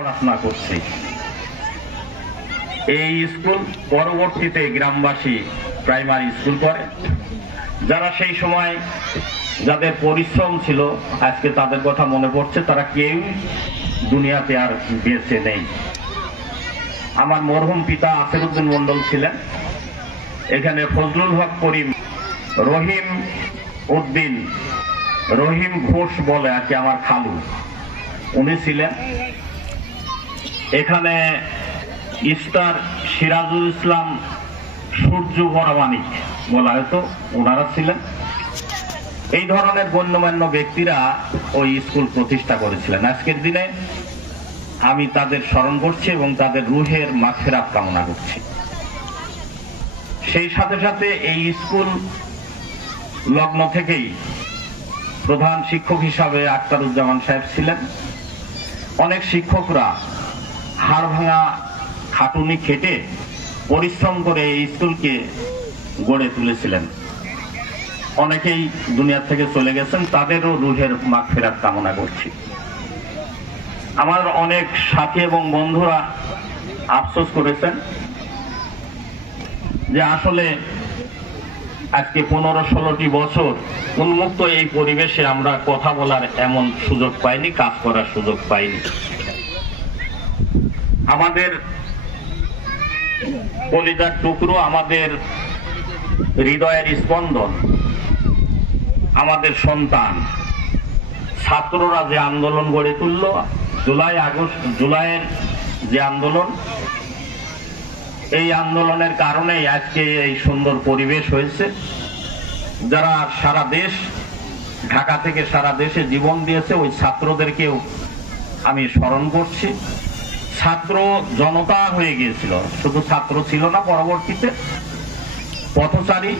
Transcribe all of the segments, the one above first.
পড়াশোনা করছি। এই স্কুল পরবর্তীতে গ্রামবাসী প্রাইমারি স্কুল করে। যারা সেই সময় যাদের পরিশ্রম ছিল, আজকে তাদের কথা মনে পড়ছে, তারা কেউ দুনিয়াতে আর বেঁচে নেই। আমার মরহুম পিতা আসিরউদ্দিন মন্ডল ছিলেন। এখানে ফজলুল হক করিম, রহিম উদ্দিন, রহিম ঘোষ বলে আর কি আমার খালু, উনি ছিলেন। এখানে ইস্টার সিরাজুল ইসলাম সূর্য বরামানিক বলা হয়তো, ওনারা ছিলেন। এই ধরনের গণ্যমান্য ব্যক্তিরা ওই স্কুল প্রতিষ্ঠা করেছিলেন। আজকের দিনে আমি তাদের স্মরণ করছি এবং তাদের রুহের মাগফিরাত কামনা করছি। সেই সাথে সাথে এই স্কুল লগ্ন থেকেই প্রধান শিক্ষক হিসাবে আখতারুজ্জামান সাহেব ছিলেন। অনেক শিক্ষকরা হাড় ভাঙা খাটুনি খেটে পরিশ্রম করে এই স্কুলকে গড়ে তুলেছিলেন। অনেকেই দুনিয়া থেকে চলে গেছেন, তাদেরও রুহের মাগফিরাত কামনা করছি। আমার অনেক সাথী এবং বন্ধুরা আফসোস করেছেন যে আসলে আজকে 15-16টি বছর উন্মুক্ত এই পরিবেশে আমরা কথা বলার এমন সুযোগ পাইনি, কাজ করার সুযোগ পাইনি। আমাদের কলিজার টুকরো, আমাদের হৃদয়ের স্পন্দন, আমাদের সন্তান ছাত্ররা যে আন্দোলন গড়ে তুলল, জুলাইয়ের যে আন্দোলন, এই আন্দোলনের কারণেই আজকে এই সুন্দর পরিবেশ হয়েছে। যারা সারা দেশ, ঢাকা থেকে সারা দেশে জীবন দিয়েছে, ওই ছাত্রদেরকেও আমি স্মরণ করছি। ছাত্র জনতা হয়ে গিয়েছিল, শুধু ছাত্র ছিল না, পরবর্তীতে পথচারী,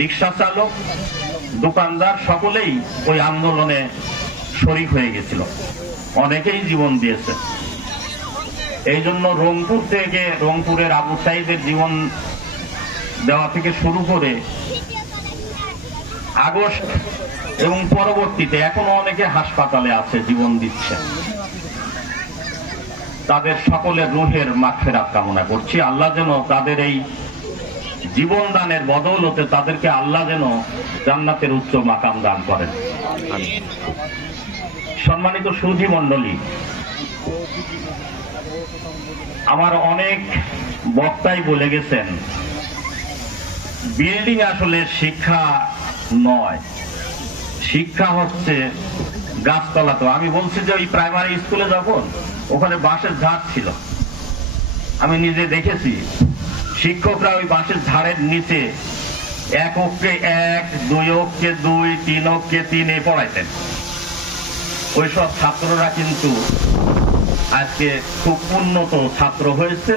রিক্সা চালক, দোকানদার সকলেই ওই আন্দোলনে শরীক হয়ে গেছিল, অনেকেই জীবন দিয়েছে। এই জন্য রংপুরের আবু সাইদের জীবন দেওয়া থেকে শুরু করে আগস্ট এবং পরবর্তীতে এখনো অনেকে হাসপাতালে আছে, জীবন দিচ্ছে। তাদের সকলের রুহের মাগফিরাত কামনা করছি। আল্লাহ যেন তাদের এই জীবন দানের বদৌলতে তাদেরকে আল্লাহ যেন জান্নাতের উচ্চ মাকাম দান করেন। সম্মানিত সুধী মণ্ডলী, আমার অনেক বক্তাই বলে গেছেন বিল্ডিং আসলে শিক্ষা নয়, শিক্ষা হচ্ছে গাছতলা। তো আমি বলছি যে ওই প্রাইমারি স্কুলে যখন ওখানে বাঁশের ঝাড় ছিল, আমি নিজে দেখেছি শিক্ষকরা ওই বাঁশের ঝাড়ের নিচে 1 অক্ষে 1, 2 অক্ষে 2, 3 অক্ষে 3 পড়াইতেন। ওইসব ছাত্ররা কিন্তু আজকে খুব উন্নত ছাত্র হয়েছে,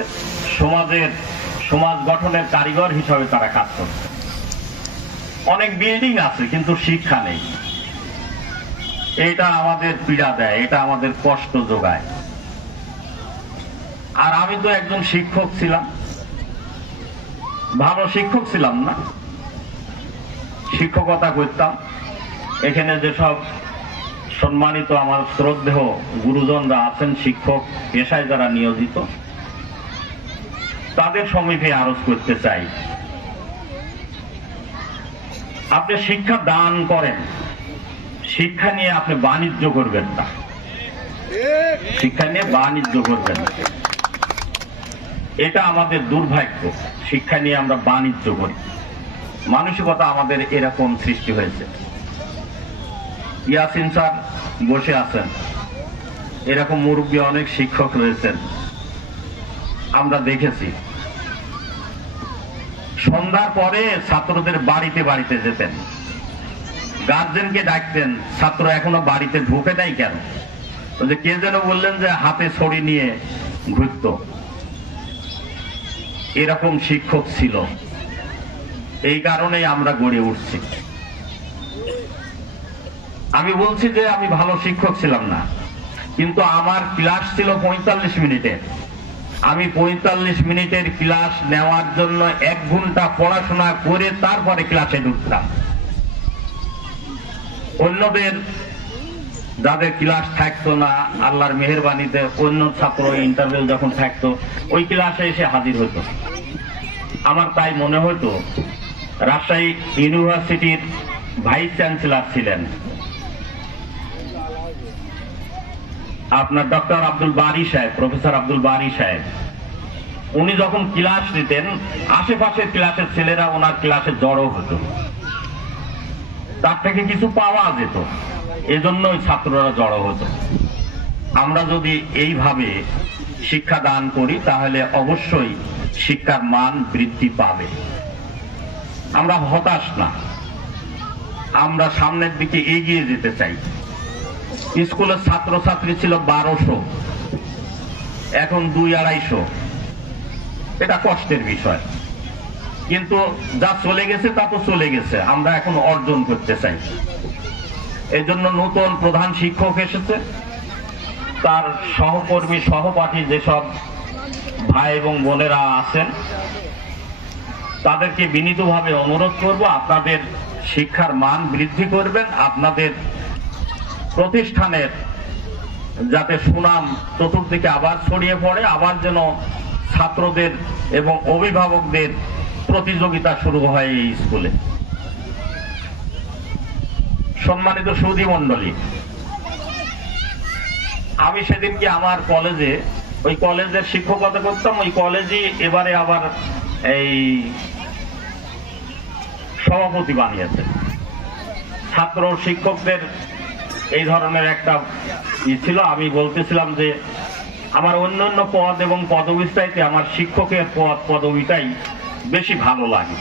সমাজ গঠনের কারিগর হিসাবে তারা কাজ করছে। অনেক বিল্ডিং আছে কিন্তু শিক্ষা নেই। এটা আমাদের পীড়া দেয়, এটা আমাদের কষ্ট যোগায়। আর আমি তো একজন শিক্ষক ছিলাম, ভালো শিক্ষক ছিলাম না, শিক্ষকতা করতাম। এখানে যেসব সম্মানিত আমার শ্রদ্ধেয় গুরুজনরা আছেন, শিক্ষক পেশায় যারা নিয়োজিত, তাদের সমীপে আরজ করতে চাই, আপনি শিক্ষা দান করেন, শিক্ষা নিয়ে আপনি বাণিজ্য করবেন না, শিক্ষা নিয়ে বাণিজ্য করবেন না। এটা আমাদের দুর্ভাগ্য, শিক্ষা নিয়ে আমরা বাণিজ্য করি। মানসিকতা আমাদের এরকম সৃষ্টি হয়েছে। ইয়াসিন স্যার বসে আছেন, এরকম মুরব্বী অনেক শিক্ষক রয়েছেন, আমরা দেখেছি সন্ধ্যার পরে ছাত্রদের বাড়িতে বাড়িতে যেতেন, গার্জেনকে ডাকতেন, ছাত্র এখনো বাড়িতে ঢুকে নাই কেন? যে কে যেন বললেন যে হাতে ছড়ি নিয়ে ঘুরত। এরকম শিক্ষক ছিল, এই কারণেই আমরা গড়ে উঠছি। আমি বলছি যে আমি ভালো শিক্ষক ছিলাম না, কিন্তু আমার ক্লাস ছিল 45 মিনিটের। আমি 45 মিনিটের ক্লাস নেওয়ার জন্য 1 ঘন্টা পড়াশোনা করে তারপরে ক্লাসে ঢুকতাম। অন্যদের যাদের ক্লাস থাকতো না, আল্লাহর মেহেরবানিতে অন্য ছাত্র ইন্টারভিউ যখন থাকতো ওই ক্লাসে এসে হাজির হতো। আমার তাই মনে হতো রাজশাহী ইউনিভার্সিটির ভাইস চ্যান্সেলর ছিলেন আপনার ডক্টর আব্দুল বারী সাহেব, প্রফেসর আব্দুল বারী সাহেব। উনি যখন ক্লাস দিতেন আশেপাশের ক্লাসের ছেলেরা ওনার ক্লাসে জড়ো হতো, তার থেকে কিছু পাওয়া যেত, এজন্যই ছাত্ররা জড়ো হতো। আমরা যদি এইভাবে শিক্ষা দান করি তাহলে অবশ্যই শিক্ষার মান বৃদ্ধি পাবে। আমরা হতাশ না, আমরা সামনের দিকে এগিয়ে যেতে চাই। স্কুলের ছাত্রছাত্রী ছিল 1200, এখন 200-250। এটা কষ্টের বিষয়, কিন্তু যা চলে গেছে তা তো চলে গেছে, আমরা এখন অর্জন করতে চাই। এই জন্য নতুন প্রধান শিক্ষক এসেছে, তার সহকর্মী সহপাঠী যেসব ভাই এবং বোনেরা আছেন তাদেরকে বিনীতভাবে অনুরোধ করব, আপনাদের শিক্ষার মান বৃদ্ধি করবেন, আপনাদের প্রতিষ্ঠানের যাতে সুনাম চতুর্দিকে আবার ছড়িয়ে পড়ে, আবার যেন ছাত্রদের এবং অভিভাবকদের প্রতিযোগিতা শুরু হয় এই স্কুলে। সম্মানিত সুধী মণ্ডলী, আমি সেদিনকে আমার কলেজে, ওই কলেজের শিক্ষকতা করতাম, ওই কলেজই এবারে আবার এই সভাপতি বানিয়েছে। ছাত্র শিক্ষকদের এই ধরনের একটা ছিল। আমি বলতেছিলাম যে আমার অন্যান্য পদ এবং পদবির চাইতে আমার শিক্ষকের পদ পদবিটাই বেশি ভালো লাগে।